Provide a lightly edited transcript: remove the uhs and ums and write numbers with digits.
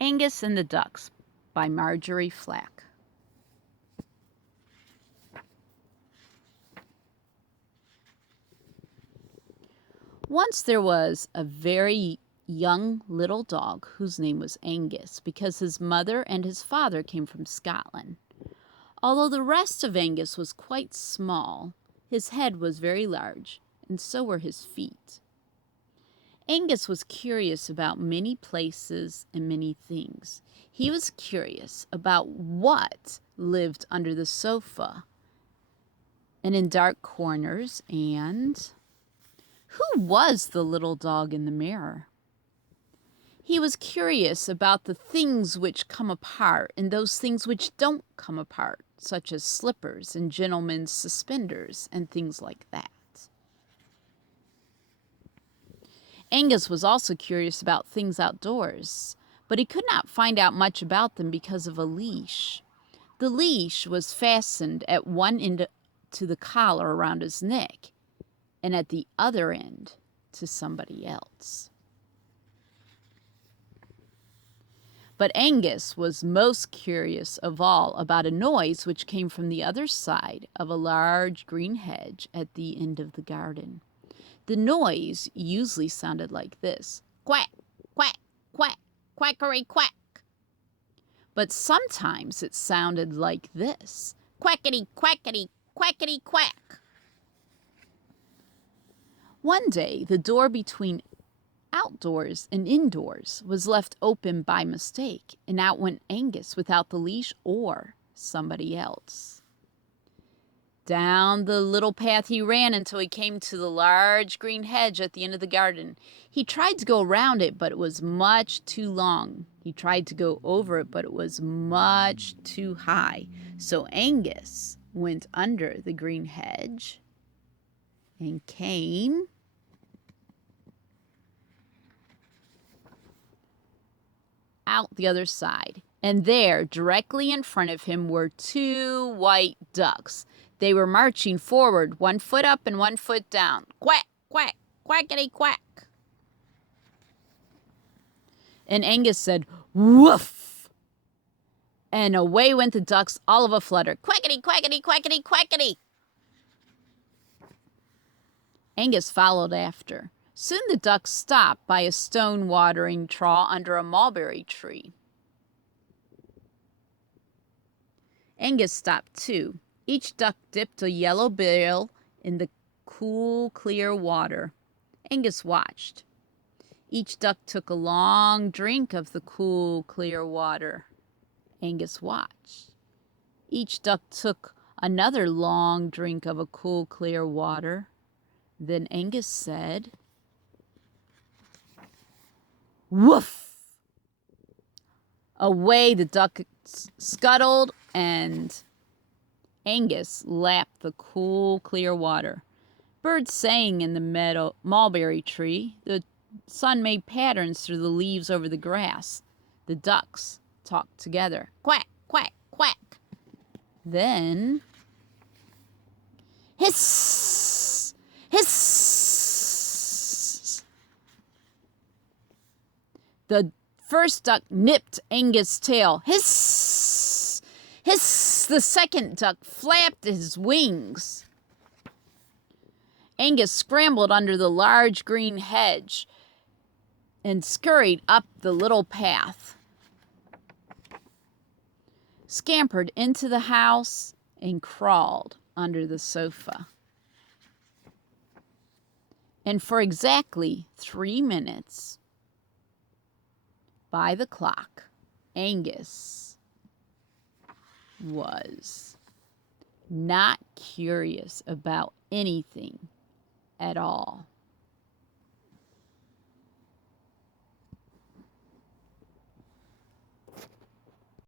Angus and the Ducks by Marjorie Flack. Once there was a very young little dog whose name was Angus because his mother and his father came from Scotland. Although the rest of Angus was quite small, his head was very large, and so were his feet. Angus was curious about many places and many things. He was curious about what lived under the sofa and in dark corners, and who was the little dog in the mirror? He was curious about the things which come apart and those things which don't come apart, such as slippers and gentlemen's suspenders and things like that. Angus was also curious about things outdoors, but he could not find out much about them because of a leash. The leash was fastened at one end to the collar around his neck, and at the other end to somebody else. But Angus was most curious of all about a noise which came from the other side of a large green hedge at the end of the garden. The noise usually sounded like this: quack, quack, quack, quackery quack. But sometimes it sounded like this: quackety, quackety, quackety quack. One day, the door between outdoors and indoors was left open by mistake, and out went Angus without the leash or somebody else. Down the little path he ran until he came to the large green hedge at the end of the garden. He tried to go around it, but it was much too long. He tried to go over it, but it was much too high. So Angus went under the green hedge and came out the other side. And there, directly in front of him, were two white ducks. They were marching forward, 1 foot up and 1 foot down. Quack, quack, quackety quack. And Angus said, "Woof!" And away went the ducks, all of a flutter. Quackety, quackety, quackety, quackety. Angus followed after. Soon the ducks stopped by a stone watering trough under a mulberry tree. Angus stopped too. Each duck dipped a yellow bill in the cool, clear water. Angus watched. Each duck took a long drink of the cool, clear water. Angus watched. Each duck took another long drink of a cool, clear water. Then Angus said, "Woof!" Away the ducks scuttled, and Angus lapped the cool, clear water. Birds sang in the mulberry tree. The sun made patterns through the leaves over the grass. The ducks talked together. Quack, quack, quack. Then, hiss, hiss. The first duck nipped Angus' tail. Hiss, hiss. The second duck flapped his wings. Angus scrambled under the large green hedge and scurried up the little path, scampered into the house, and crawled under the sofa. And for exactly 3 minutes, by the clock, Angus was not curious about anything at all.